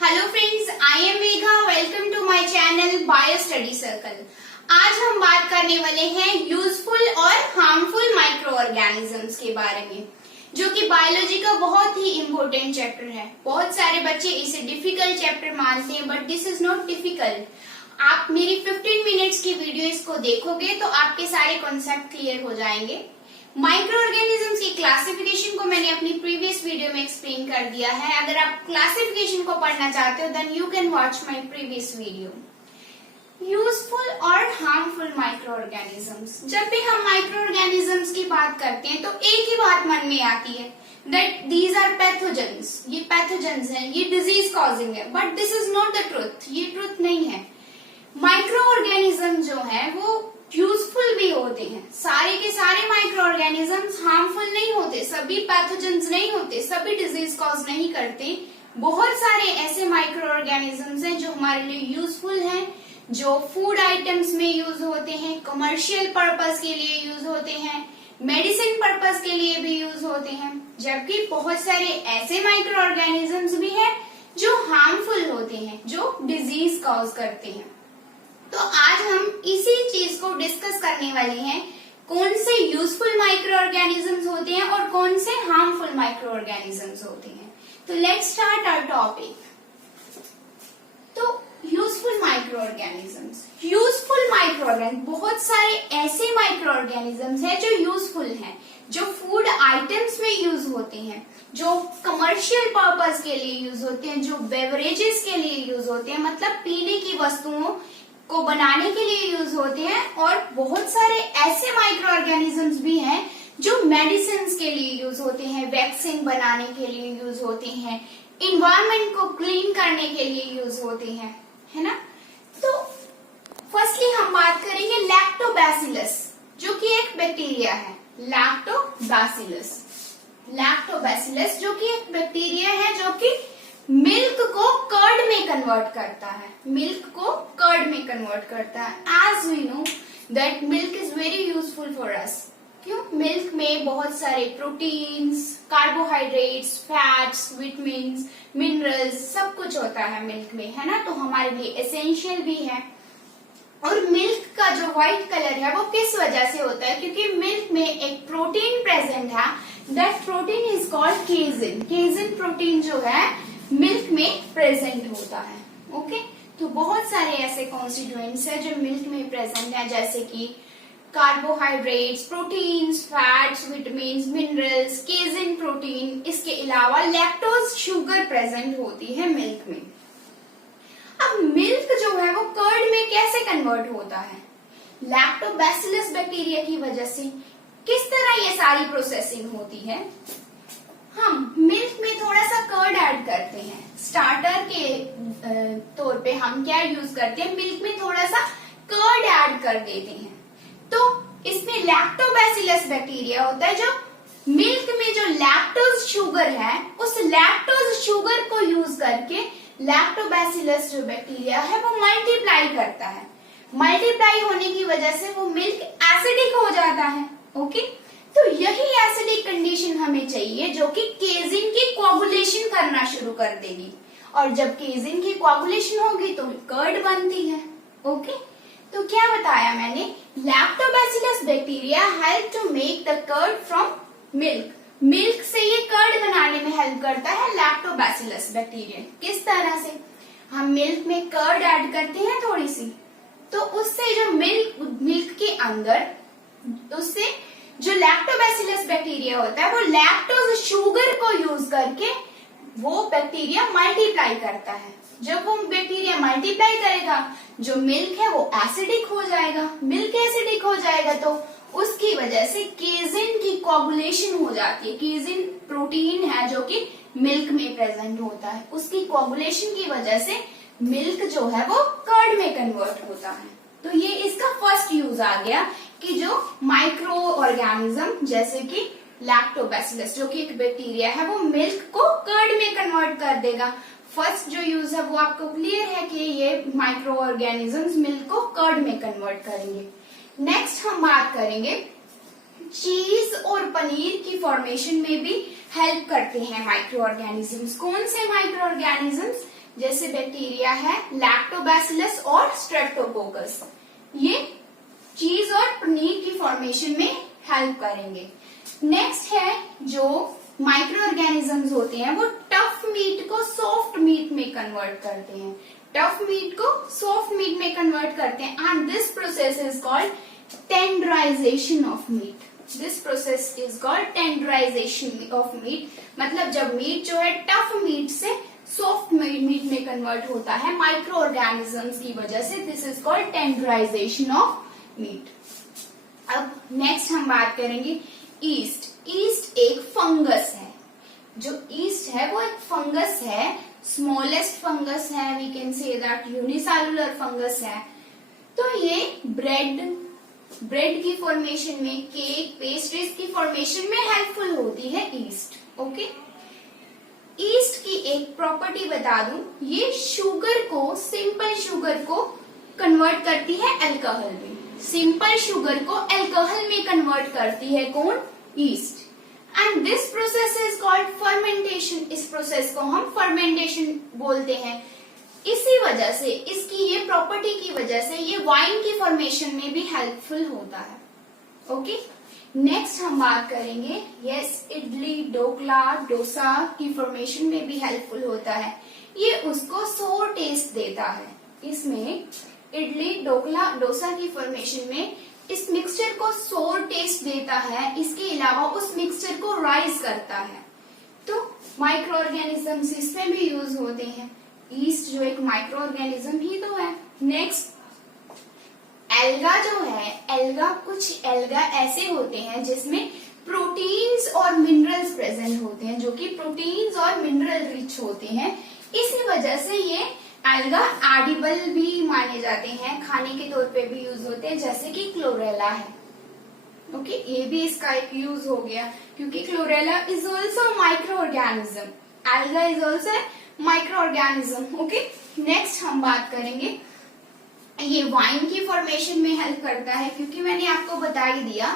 Hello friends, I am Megha. Welcome to my channel bio study circle. आज हम बात करने वाले हैं यूजफुल और हार्मफुल माइक्रो ऑर्गेनिजम्स के बारे में, जो कि बायोलॉजी का बहुत ही इम्पोर्टेंट चैप्टर है। बहुत सारे बच्चे इसे डिफिकल्ट चैप्टर मानते हैं, but this is not difficult. आप मेरी 15 मिनट्स की वीडियो इसको देखोगे तो आपके सारे कॉन्सेप्ट क्लियर हो जाएंगे। माइक्रो ऑर्गेनिजम्स की क्लासिफिकेशन को मैंने अपनी प्रीवियस वीडियो में एक्सप्लेन कर दिया है। अगर आप क्लासिफिकेशन को पढ़ना चाहते हो then you can watch my previous video. Useful और हार्मफुल माइक्रो ऑर्गेनिजम्स। जब भी हम माइक्रो ऑर्गेनिजम्स की बात करते हैं तो एक ही बात मन में आती है, दैट दीज आर पैथोजेंस। ये पैथोजेंस हैं, ये डिजीज कॉजिंग है, but this is not the truth. ये ट्रुथ नहीं है। माइक्रो ऑर्गेनिज्म जो है वो यूजफुल भी होते हैं। सारे के सारे माइक्रो ऑर्गेनिजम्स हार्मफुल नहीं होते, सभी पैथोजेंस नहीं होते, सभी डिजीज कॉज नहीं करते। बहुत सारे ऐसे माइक्रो ऑर्गेनिजम्स हैं जो हमारे लिए यूजफुल हैं, जो फूड आइटम्स में यूज होते हैं, कमर्शियल पर्पस के लिए यूज होते हैं, मेडिसिन पर्पस के लिए भी यूज होते हैं। जबकि बहुत सारे ऐसे माइक्रो ऑर्गेनिजम्स भी हैं जो हार्मफुल होते हैं, जो डिजीज कॉज करते हैं। तो आज हम इसी चीज को डिस्कस करने वाले हैं, कौन से यूजफुल माइक्रो ऑर्गेनिजम्स होते हैं और कौन से हार्मफुल माइक्रो ऑर्गेनिजम्स होते हैं। तो लेट्स स्टार्ट आवर टॉपिक। तो useful micro organisms. Useful micro organism, बहुत सारे ऐसे माइक्रो ऑर्गेनिजम्स हैं जो यूजफुल हैं, जो फूड आइटम्स में यूज होते हैं, जो कमर्शियल पर्पस के लिए यूज होते हैं, जो बेवरेजेस के लिए यूज होते हैं, मतलब पीने की वस्तुओं को बनाने के लिए यूज होते हैं। और बहुत सारे ऐसे माइक्रो ऑर्गेनिजम्स भी हैं जो मेडिसिन के लिए यूज होते हैं, वैक्सीन बनाने के लिए यूज होते हैं, इन्वायरमेंट को क्लीन करने के लिए यूज होते हैं, है ना। तो फर्स्टली हम बात करेंगे लैक्टोबैसिलस, जो कि एक बैक्टीरिया है। लैक्टोबैसिलस, लैक्टोबैसिलस जो कि एक बैक्टीरिया है जो कि मिल्क को कर्ड में कन्वर्ट करता है। मिल्क को कर्ड में कन्वर्ट करता है। As we know that milk is very useful for us. क्यों? मिल्क में बहुत सारे proteins, carbohydrates, fats, vitamins, minerals सब कुछ होता है मिल्क में, है ना। तो हमारे लिए एसेंशियल भी है। और मिल्क का जो व्हाइट कलर है वो किस वजह से होता है? क्योंकि मिल्क में एक प्रोटीन प्रेजेंट है, that protein is called casein. Casein protein जो है मिल्क में प्रेजेंट होता है। ओके, तो बहुत सारे ऐसे कॉन्स्टिट्यूएंट्स है जो मिल्क में प्रेजेंट है, जैसे कि carbohydrates, proteins, fats, vitamins, minerals, casein protein. इसके अलावा लैक्टोज शुगर प्रेजेंट होती है मिल्क में। अब मिल्क जो है वो कर्ड में कैसे कन्वर्ट होता है? लैक्टोबैसिलस बैक्टीरिया की वजह से। किस तरह ये सारी प्रोसेसिंग होती है? हम मिल्क में थोड़ा सा कर्ड ऐड करते हैं। स्टार्टर के तौर पे हम क्या यूज करते हैं? मिल्क में थोड़ा सा कर्ड ऐड कर देते हैं। तो इसमें लैक्टोबैसिलस बैक्टीरिया होता है जो मिल्क में जो लैक्टोज शुगर है, उस लैक्टोज शुगर को यूज करके लैक्टोबैसिलस जो बैक्टीरिया है वो मल्टीप्लाई करता है। मल्टीप्लाई होने की वजह से वो मिल्क एसिडिक हो जाता है। ओके, तो यही एसिडिक कंडीशन हमें चाहिए जो कि केजिन की कोगुलेशन करना शुरू कर देगी। और जब केजिन की कोगुलेशन होगी तो कर्ड बनती है। ओके, तो क्या बताया मैंने? Lactobacillus bacteria help to make the curd from milk. Milk से ये कर्ड बनाने में हेल्प करता है लैक्टोबैसिलस बैक्टीरिया। किस तरह से? हम मिल्क में कर्ड ऐड करते हैं थोड़ी सी, तो उससे जो मिल्क के अंदर उससे जो लैक्टोबैसिलस बैक्टीरिया होता है वो लैक्टोज शुगर को यूज करके वो बैक्टीरिया मल्टीप्लाई करता है। जब वो बैक्टीरिया मल्टीप्लाई करेगा, जो मिल्क है वो एसिडिक हो जाएगा। मिल्क एसिडिक हो जाएगा तो उसकी वजह से केजिन की कोगुलेशन हो जाती है। केजिन प्रोटीन है जो कि मिल्क में प्रेजेंट होता है, उसकी कोगुलेशन की वजह से मिल्क जो है वो कर्ड में कन्वर्ट होता है। तो ये इसका फर्स्ट यूज आ गया कि जो माइक्रो ऑर्गेनिज्म जैसे कि लैक्टोबैसिलस जो कि एक बैक्टीरिया है वो मिल्क को कर्ड में कन्वर्ट कर देगा। फर्स्ट जो यूज है वो आपको क्लियर है कि ये माइक्रो ऑर्गेनिजम्स मिल्क को कर्ड में कन्वर्ट करेंगे। नेक्स्ट हम बात करेंगे चीज और पनीर की फॉर्मेशन में भी हेल्प करते हैं माइक्रो ऑर्गेनिजम्स। कौन से माइक्रो ऑर्गेनिजम्स? जैसे बैक्टीरिया है लैक्टोबैसिलस और स्ट्रेप्टोकोकस, ये चीज और पनीर की फॉर्मेशन में हेल्प करेंगे। नेक्स्ट है जो माइक्रो ऑर्गेनिजम्स होते हैं वो टफ मीट को सॉफ्ट मीट में कन्वर्ट करते हैं, टफ मीट को सॉफ्ट मीट में कन्वर्ट करते हैं and this process is called tenderisation of meat. This process is called tenderisation of meat, मतलब जब मीट जो है टफ मीट से सॉफ्ट मीट में कन्वर्ट होता है माइक्रो ऑर्गेनिजम्स की वजह से, this is called tenderisation of meat. अब नेक्स्ट हम बात करेंगे ईस्ट। ईस्ट एक फंगस है, जो ईस्ट है वो एक फंगस है, स्मॉलेस्ट फंगस है, we can say that unicellular fungus है। तो ये ब्रेड की फॉर्मेशन में, केक पेस्ट्रीज की फॉर्मेशन में हेल्पफुल होती है ईस्ट। ओके, ईस्ट की एक प्रॉपर्टी बता दूं, ये शुगर को, सिंपल शुगर को कन्वर्ट करती है अल्कोहल में, सिंपल शुगर को अल्कोहल में कन्वर्ट करती है कौन? East. And this process is called fermentation, इस प्रोसेस को हम फर्मेंटेशन बोलते हैं। इसी वजह से, इसकी ये प्रॉपर्टी की वजह से ये वाइन की फॉर्मेशन में भी हेल्पफुल होता है। ओके, नेक्स्ट हम बात करेंगे यस इडली, ढोकला, डोसा की फॉर्मेशन में भी हेल्पफुल होता है, ये उसको सोर टेस्ट देता है। इसमें इडली, ढोकला, डोसा की फॉर्मेशन में इस मिक्सचर को सोर टेस्ट देता है, इसके अलावा उस मिक्सचर को राइज करता है। तो माइक्रो ऑर्गेनिजम्स इसमें भी यूज होते हैं। ईस्ट जो एक माइक्रो ऑर्गेनिज्म ही तो है। नेक्स्ट एल्गा जो है, एल्गा, कुछ एल्गा ऐसे होते हैं जिसमें प्रोटीन्स और मिनरल्स प्रेजेंट होते हैं, जो कि प्रोटीन्स और मिनरल रिच होते हैं। इसी वजह से ये एल्गा एडिबल भी माने जाते हैं, खाने के तौर पे भी यूज होते हैं, जैसे कि क्लोरेला है। ओके, ये भी इसका एक यूज हो गया, क्योंकि chlorella is also micro organism, alga is also micro organism. Okay, next हम बात करेंगे, ये वाइन की फॉर्मेशन में हेल्प करता है, क्योंकि मैंने आपको बता ही दिया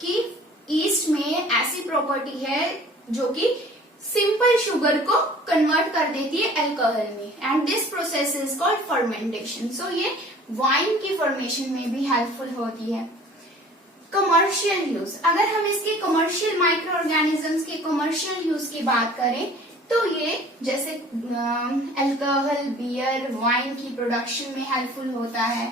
कि ईस्ट में ऐसी प्रॉपर्टी है जो कि सिंपल शुगर को कन्वर्ट कर देती है अल्कोहल में, and this process is called fermentation. So ये वाइन की फॉर्मेशन में भी हेल्पफुल होती है। कमर्शियल यूज, अगर हम इसके कमर्शियल माइक्रो ऑर्गेनिजम्स के कमर्शियल यूज की बात करें तो ये जैसे अल्कोहल, बियर, वाइन की प्रोडक्शन में हेल्पफुल होता है।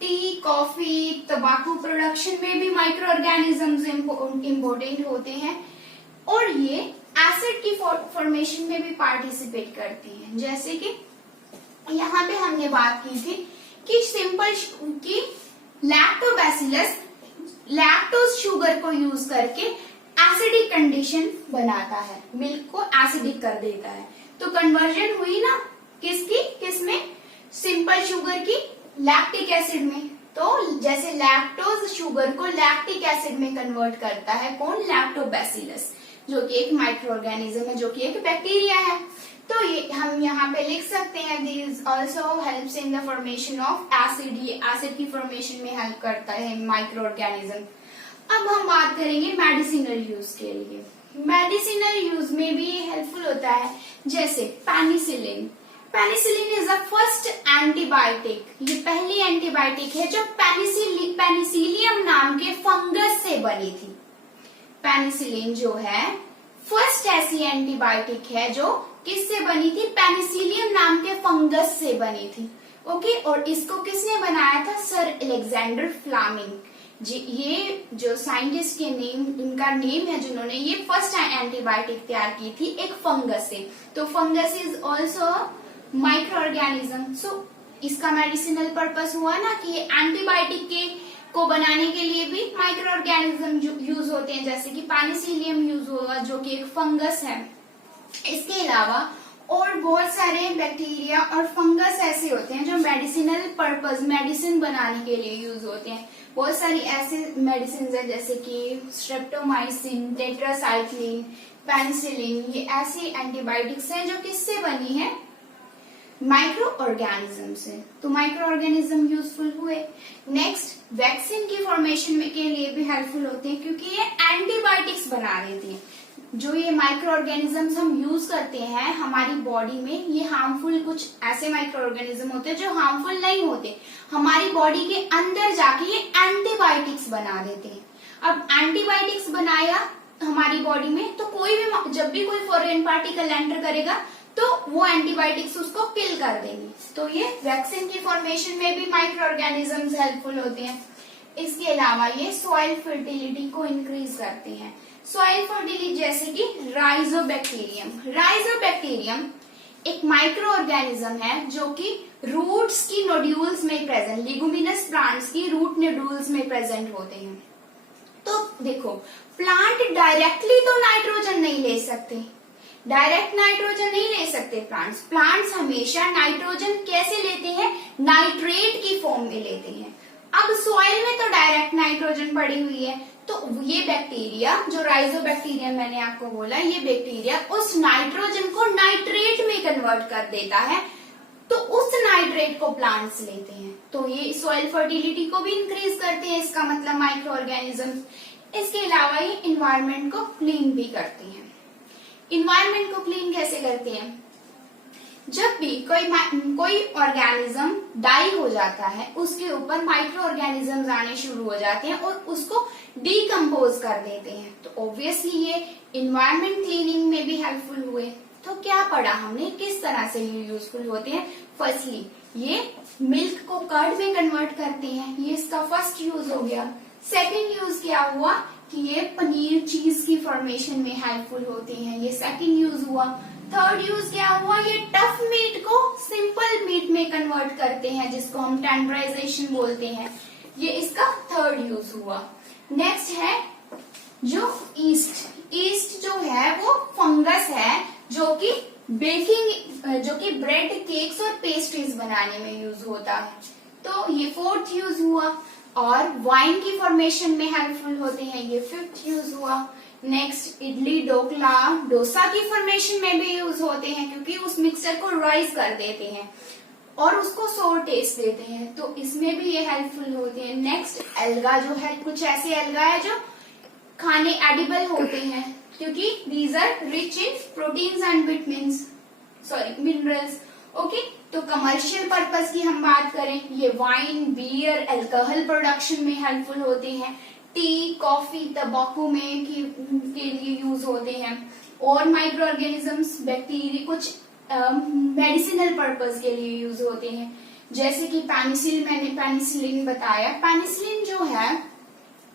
टी, कॉफी, तंबाकू प्रोडक्शन में भी माइक्रो ऑर्गेनिजम्स इम्पोर्टेंट होते हैं, और ये एसिड की फॉर्मेशन में भी पार्टिसिपेट करती है। जैसे कि यहाँ पे हमने बात की थी कि सिंपल की लैक्टोबैसिलस लैक्टोज शुगर को यूज करके एसिडिक कंडीशन बनाता है, मिल्क को एसिडिक कर देता है। तो कन्वर्जन हुई ना किसकी, किसमें? सिंपल शुगर की लैक्टिक एसिड में। तो जैसे लैक्टोज शुगर को लैक्टिक एसिड में कन्वर्ट करता है कौन? लैक्टोबैसिलस, जो कि एक माइक्रो ऑर्गेनिज्म है, जो कि एक बैक्टीरिया है। तो ये हम यहाँ पे लिख सकते हैं, this also helps in the formation of acid, ये एसिड की फॉर्मेशन में हेल्प करता है माइक्रो ऑर्गेनिज्म। अब हम बात करेंगे मेडिसिनल यूज के लिए। मेडिसिनल यूज में भी हेल्पफुल होता है, जैसे penicillin. Penicillin is the first antibiotic, ये पहली एंटीबायोटिक है जो पेनिसिलियम नाम के फंगस से बनी थी। पेनिसिलिन जो है फर्स्ट ऐसी एंटीबायोटिक है जो किससे बनी थी? पेनिसिलियम नाम के फंगस से बनी थी। ओके, और इसको किसने बनाया था? सर अलेक्जेंडर फ्लेमिंग जी, ये जो साइंटिस्ट के नेम, इनका नेम है जिन्होंने ये फर्स्ट एंटीबायोटिक तैयार की थी एक फंगस से। तो fungus is also micro organism. So इसका मेडिसिनल पर्पस हुआ ना कि ये एंटीबायोटिक के को बनाने के लिए भी माइक्रो ऑर्गेनिज्म यूज होते हैं, जैसे कि पेनिसिलियम यूज हुआ जो कि एक फंगस है। इसके अलावा और बहुत सारे बैक्टीरिया और फंगस ऐसे होते हैं जो मेडिसिनल पर्पस, मेडिसिन बनाने के लिए यूज होते हैं। बहुत सारी ऐसे मेडिसिन है जैसे कि स्ट्रेप्टोमाइसिन, टेट्रासाइक्लिन, पेनिसिलिन, ये ऐसी एंटीबायोटिक्स हैं जो किससे बनी है? माइक्रो ऑर्गेनिज्म से। तो माइक्रो ऑर्गेनिज्म यूजफुल हुए। नेक्स्ट, वैक्सीन की फॉर्मेशन में के लिए भी हेल्पफुल होते हैं, क्योंकि ये एंटीबायोटिक्स बना देती हैं। जो ये माइक्रो ऑर्गेनिजम्स हम यूज करते हैं हमारी बॉडी में, ये हार्मफुल कुछ ऐसे माइक्रो ऑर्गेनिज्म होते हैं जो हार्मफुल नहीं होते, हमारी बॉडी के अंदर जाके ये एंटीबायोटिक्स बना देते हैं। अब एंटीबायोटिक्स बनाया हमारी बॉडी में, तो कोई भी जब भी कोई फॉरेन पार्टिकल एंटर करेगा तो वो एंटीबायोटिक्स उसको किल कर देंगे। तो ये वैक्सीन की फॉर्मेशन में भी माइक्रो ऑर्गेनिजम्स हेल्पफुल होते हैं। इसके अलावा ये सॉइल फर्टिलिटी को इंक्रीज करते हैं। सॉइल फर्टिलिटी जैसे कि राइजोबैक्टीरियम। राइजोबैक्टीरियम एक माइक्रो ऑर्गेनिज्म है जो कि रूट्स की नोड्यूल्स में प्रेजेंट, लिगुमिनस प्लांट्स की रूट नोड्यूल्स में प्रेजेंट होते हैं। तो देखो, प्लांट डायरेक्टली तो नाइट्रोजन नहीं ले सकते, डायरेक्ट नाइट्रोजन नहीं ले सकते प्लांट्स हमेशा नाइट्रोजन कैसे लेते हैं, नाइट्रेट की फॉर्म में लेते हैं। अब सॉइल में तो डायरेक्ट नाइट्रोजन पड़ी हुई है, तो ये बैक्टीरिया जो राइजोबैक्टीरियम मैंने आपको बोला, ये बैक्टीरिया उस नाइट्रोजन को नाइट्रेट में कन्वर्ट कर देता है, तो उस नाइट्रेट को प्लांट्स लेते हैं। तो ये सॉइल फर्टिलिटी को भी इंक्रीज करते हैं, इसका मतलब माइक्रो ऑर्गेनिज्म। इसके अलावा ये इन्वायरमेंट को क्लीन भी करते हैं। इन्वायरमेंट को क्लीन कैसे करते हैं? जब भी कोई ऑर्गेनिज्म डाई हो जाता है, उसके ऊपर माइक्रो ऑर्गेनिजम्स आने शुरू हो जाते हैं और उसको डीकम्पोज कर देते हैं। तो ऑब्वियसली ये इन्वायरमेंट क्लीनिंग में भी हेल्पफुल हुए। तो क्या पढ़ा हमने, किस तरह से ये यूजफुल होते हैं? फर्स्टली ये मिल्क को कर्ड में कन्वर्ट करते हैं, ये इसका फर्स्ट यूज हो गया। सेकेंड यूज क्या हुआ कि ये पनीर चीज की फॉर्मेशन में हेल्पफुल होते हैं, ये सेकेंड यूज हुआ। थर्ड यूज क्या हुआ, ये टफ मीट को सिंपल मीट में कन्वर्ट करते हैं, जिसको हम टेंडराइजेशन बोलते हैं, ये इसका थर्ड यूज हुआ। नेक्स्ट है जो ईस्ट जो है वो फंगस है जो कि ब्रेड, केक्स और पेस्ट्रीज बनाने में यूज होता है, तो ये फोर्थ यूज हुआ। और वाइन की फॉर्मेशन में हेल्पफुल होते हैं, ये फिफ्थ यूज हुआ। नेक्स्ट इडली, ढोकला, डोसा की फॉर्मेशन में भी यूज होते हैं, क्योंकि उस मिक्सचर को राइज कर देते हैं और उसको सोर टेस्ट देते हैं, तो इसमें भी ये हेल्पफुल होते हैं। नेक्स्ट एल्गा जो है, कुछ ऐसे एल्गा है जो खाने एडिबल होते हैं, क्योंकि these are rich in proteins and minerals. Okay, तो कमर्शियल पर्पस की हम बात करें, ये वाइन, बियर, अल्कोहल प्रोडक्शन में हेल्पफुल होते हैं। टी, कॉफी, तंबाकू में के लिए यूज होते हैं। और माइक्रो ऑर्गेनिजम्स, बैक्टीरिया कुछ मेडिसिनल पर्पस के लिए यूज होते हैं, जैसे कि मैंने पेनिसिलिन बताया। पेनिसिलिन जो है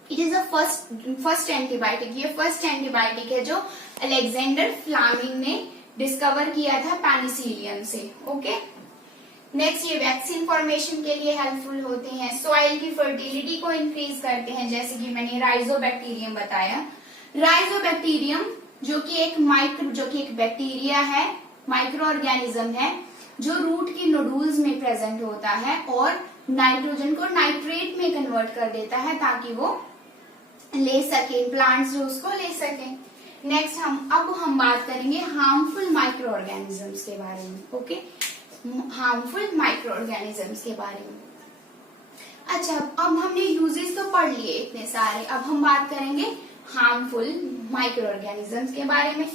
it is a first antibiotic, ये फर्स्ट एंटीबायोटिक है जो अलेक्जेंडर फ्लेमिंग ने डिस्कवर किया था पेनिसिलियम से। ओके, नेक्स्ट ये वैक्सीन फॉर्मेशन के लिए हेल्पफुल होते हैं। सॉइल की फर्टिलिटी को इंक्रीज करते हैं, जैसे कि मैंने राइजोबैक्टीरियम बताया। राइजोबैक्टीरियम जो कि एक बैक्टीरिया है, माइक्रो ऑर्गेनिज्म है, जो रूट की नोडुल्स में प्रेजेंट होता है और नाइट्रोजन को नाइट्रेट में कन्वर्ट कर देता है ताकि वो ले सके, प्लांट्स जो उसको ले सके। नेक्स्ट अब हम बात करेंगे हार्मफुल माइक्रो ऑर्गेनिजम्स के बारे में। ओके, हार्मफुल माइक्रो ऑर्गेनिजम्स के बारे में। अच्छा, अब हमने यूजेस तो पढ़ लिए इतने सारे, अब हम बात करेंगे हार्मफुल माइक्रो ऑर्गेनिजम्स के बारे में।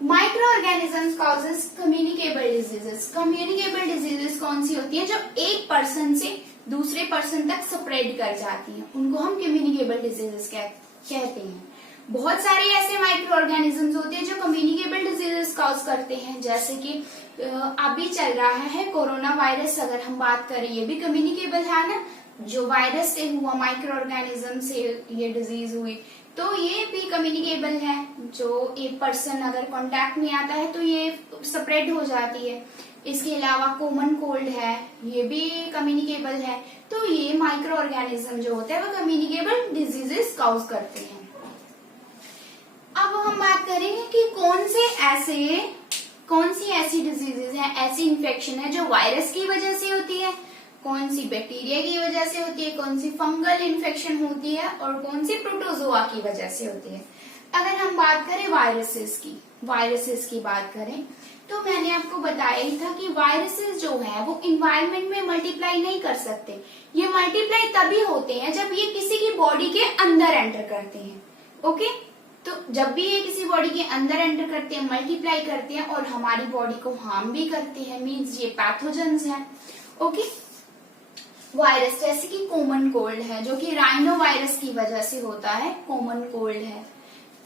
Micro organisms causes communicable diseases. Communicable diseases कौन सी होती है? जो एक पर्सन से दूसरे पर्सन तक स्प्रेड कर जाती हैं, उनको हम कम्युनिकेबल डिजीजेस कहते हैं। बहुत सारे ऐसे माइक्रो ऑर्गेनिजम्स होते हैं जो कम्युनिकेबल डिजीजेस कॉज करते हैं, जैसे कि अभी चल रहा है कोरोना वायरस, अगर हम बात करें, ये भी कम्युनिकेबल है ना, जो वायरस से हुआ, माइक्रो ऑर्गेनिज्म से ये डिजीज हुई, तो ये भी कम्युनिकेबल है। जो एक पर्सन अगर कांटेक्ट में आता है तो ये स्प्रेड हो जाती है। इसके अलावा कॉमन कोल्ड है, ये भी कम्युनिकेबल है। तो ये माइक्रो ऑर्गेनिज्म जो होते हैं वो कम्युनिकेबल डिजीजेस कॉज करते हैं। अब हम बात करेंगे कि कौन सी ऐसी डिजीजेज हैं, ऐसी इन्फेक्शन है जो वायरस की वजह से होती है, कौन सी बैक्टीरिया की वजह से होती है, कौन सी फंगल इन्फेक्शन होती है और कौन सी प्रोटोजोआ की वजह से होती है। अगर हम बात करें वायरसेस की बात करें, तो मैंने आपको बताया ही था कि वायरसेस जो है वो इन्वायरमेंट में मल्टीप्लाई नहीं कर सकते। ये मल्टीप्लाई तभी होते हैं जब ये किसी की बॉडी के अंदर एंटर करते हैं। ओके, तो जब भी ये किसी बॉडी के अंदर एंटर करते हैं, मल्टीप्लाई करते हैं और हमारी बॉडी को हार्म भी करते हैं, मीन्स ये पैथोजेंस हैं। ओके, वायरस जैसे कि कॉमन कोल्ड है जो कि राइनो वायरस की वजह से होता है, कॉमन कोल्ड है।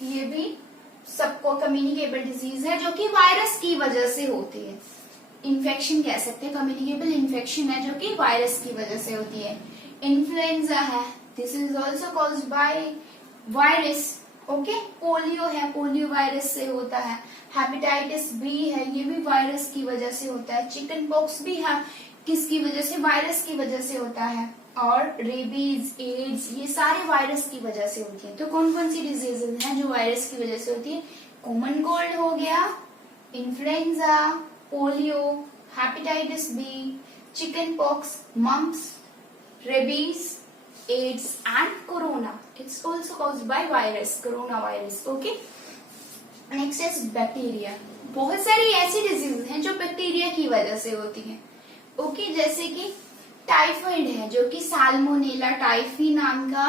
ये भी सबको कम्युनिकेबल डिजीज है जो कि वायरस की वजह से होती है। इन्फेक्शन कह सकते हैं, कम्युनिकेबल इन्फेक्शन है जो कि वायरस की वजह से होती है। इन्फ्लुएंजा है, this is also caused by virus. Okay, polio है, पोलियो वायरस से होता है। हेपेटाइटिस बी है, ये भी वायरस की वजह से होता है। चिकन पॉक्स भी है, किसकी वजह से? वायरस की वजह से होता है। और रेबीज, एड्स, ये सारे वायरस की वजह से होती है। तो कौन कौन सी डिजीजेज हैं जो वायरस की वजह से होती है? कॉमन कोल्ड हो गया, influenza, polio, hepatitis B, chicken pox, mumps, rabies, AIDS and corona. It's also caused by virus, corona virus. Okay, next is bacteria. बहुत सारी ऐसी डिजीज हैं जो बैक्टीरिया की वजह से होती हैं। ओके, जैसे कि टाइफाइड है जो कि साल्मोनेला टाइफी नाम का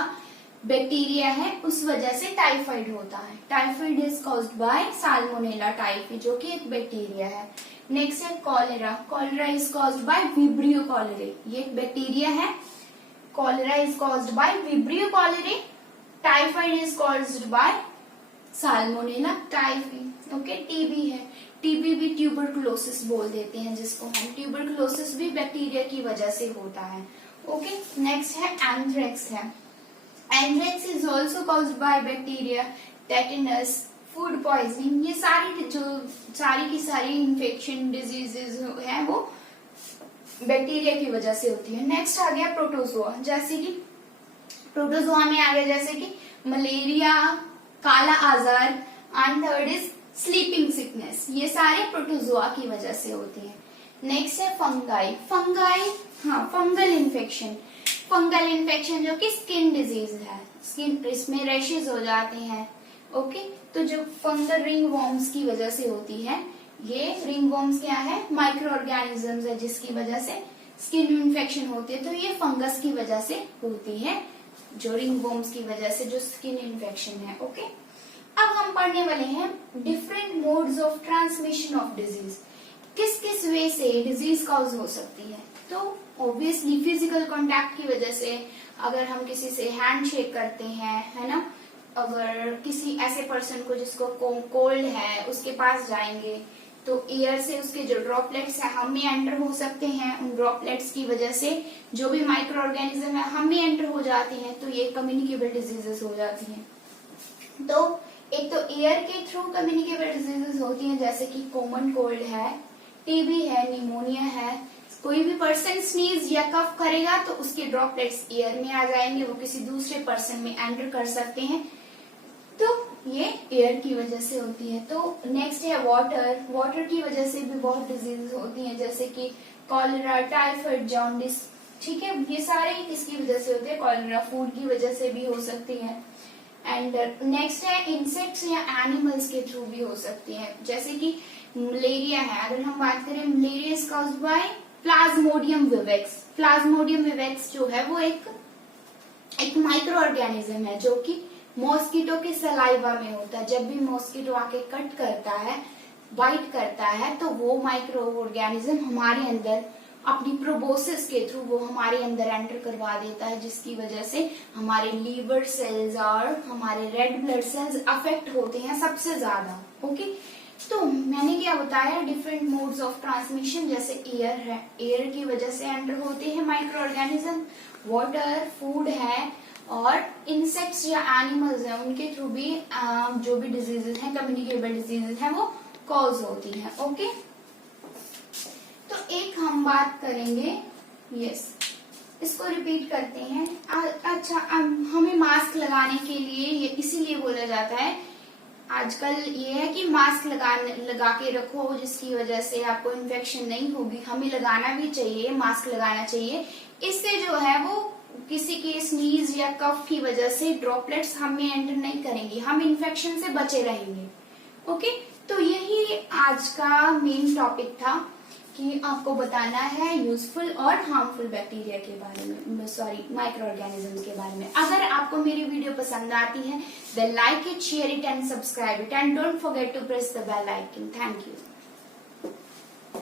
बैक्टीरिया है, उस वजह से टाइफाइड होता है। Typhoid is caused by salmonella typhi जो कि एक बैक्टीरिया है। नेक्स्ट है cholera. Cholera is caused by vibrio कॉलेरे, ये एक बैक्टीरिया है। Cholera is caused by vibrio कॉलेरे। Typhoid is caused by salmonella typhi. Okay, TB है, टीबी भी ट्यूबरकुलोसिस बोल देते हैं जिसको हम, ट्यूबरकुलोसिस भी बैक्टीरिया की वजह से होता है। ओके, नेक्स्ट है एंथ्रेक्स है। Anthrax is also caused by bacteria. Tetanus, food poisoning, ये सारी की सारी इन्फेक्शन डिजीजेज है वो बैक्टीरिया की वजह से होती है। नेक्स्ट आ गया प्रोटोजोआ, जैसे कि प्रोटोजोआ में आ गया जैसे कि मलेरिया, काला आजार, and third is sleeping sickness, ये सारे प्रोटोजोआ की वजह से होती है। नेक्स्ट है फंगाई। फंगाई, हाँ, फंगल इन्फेक्शन। फंगल इन्फेक्शन जो कि स्किन डिजीज है, स्किन, इसमें रैशेज हो जाते हैं। ओके, तो जो फंगल रिंग वॉर्म्स की वजह से होती है, ये रिंग वॉर्म्स क्या है? माइक्रो ऑर्गेनिजम्स है जिसकी वजह से स्किन इन्फेक्शन होती है। तो ये फंगस की वजह से होती है, जो रिंग वॉर्म्स की वजह से जो स्किन इन्फेक्शन है। ओके, अब हम पढ़ने वाले हैं different modes of transmission of disease. किस किस वे से डिजीज कॉज हो सकती है? तो ऑब्वियसली फिजिकल कांटेक्ट की वजह से, अगर हम किसी से हैंडशेक करते हैं, है ना, अगर किसी ऐसे पर्सन को जिसको कोल्ड है उसके पास जाएंगे तो एयर से उसके जो ड्रॉपलेट्स हैं हम में एंटर हो सकते हैं। उन ड्रॉपलेट्स की वजह से जो भी माइक्रो ऑर्गेनिज्म है हम में एंटर हो जाती हैं, तो ये कम्युनिकेबल डिजीजेस हो जाती हैं। तो एक तो एयर के थ्रू कम्युनिकेबल डिजीजेस होती हैं, जैसे कि कॉमन कोल्ड है, टीबी है, निमोनिया है। कोई भी पर्सन स्नीज या कफ करेगा तो उसके ड्रॉपलेट्स एयर में आ जाएंगे, वो किसी दूसरे पर्सन में एंटर कर सकते हैं, तो ये एयर की वजह से होती है। तो नेक्स्ट है वाटर। वाटर की वजह से भी बहुत डिजीज होती हैं, जैसे कि कॉलेरा, टाइफाइड, जॉन्डिस। ठीक है, ये सारे किसकी वजह से होते हैं? कॉलेरा। फूड की वजह से भी हो सकती है। एंड नेक्स्ट है इंसेक्ट्स या एनिमल्स के थ्रू भी हो सकती है, जैसे कि मलेरिया है। अगर हम बात करें, malaria is caused by Plasmodium vivax. Plasmodium vivax जो है वो एक माइक्रो ऑर्गेनिज्म है जो कि मॉस्किटो के सलाइवा में होता है। जब भी मॉस्किटो आके कट करता है, बाइट करता है, तो वो माइक्रो ऑर्गेनिज्म हमारे अंदर अपनी प्रोबोसिस के थ्रू वो हमारे अंदर एंटर करवा देता है, जिसकी वजह से हमारे लीवर सेल्स और हमारे रेड ब्लड सेल्स अफेक्ट होते हैं सबसे ज्यादा। ओके, तो मैंने क्या बताया, डिफरेंट मोड्स ऑफ ट्रांसमिशन, जैसे एयर है, एयर की वजह से एंटर होते हैं माइक्रो ऑर्गेनिज्म। वाटर, फूड है, और इंसेक्ट्स या एनिमल्स हैं, उनके थ्रू भी जो भी डिजीजेज हैं, कम्युनिकेबल डिजीजेज हैं, वो कॉज होती है। ओके, तो एक हम बात करेंगे, यस, इसको रिपीट करते हैं। अच्छा, हमें मास्क लगाने के लिए इसीलिए बोला जाता है, आजकल ये है कि मास्क लगा के रखो, जिसकी वजह से आपको इन्फेक्शन नहीं होगी। हमें लगाना भी चाहिए, मास्क लगाना चाहिए। इससे जो है वो किसी के स्नीज या कफ की वजह से ड्रॉपलेट्स हम में एंटर नहीं करेंगी, हम इन्फेक्शन से बचे रहेंगे। ओके, तो यही आज का मेन टॉपिक था। कि आपको बताना है यूजफुल और हार्मफुल बैक्टीरिया के बारे में, सॉरी माइक्रो ऑर्गेनिजम्स के बारे में। अगर आपको मेरी वीडियो पसंद आती है then like it, share it and subscribe it and don't forget to press the bell icon. Thank you.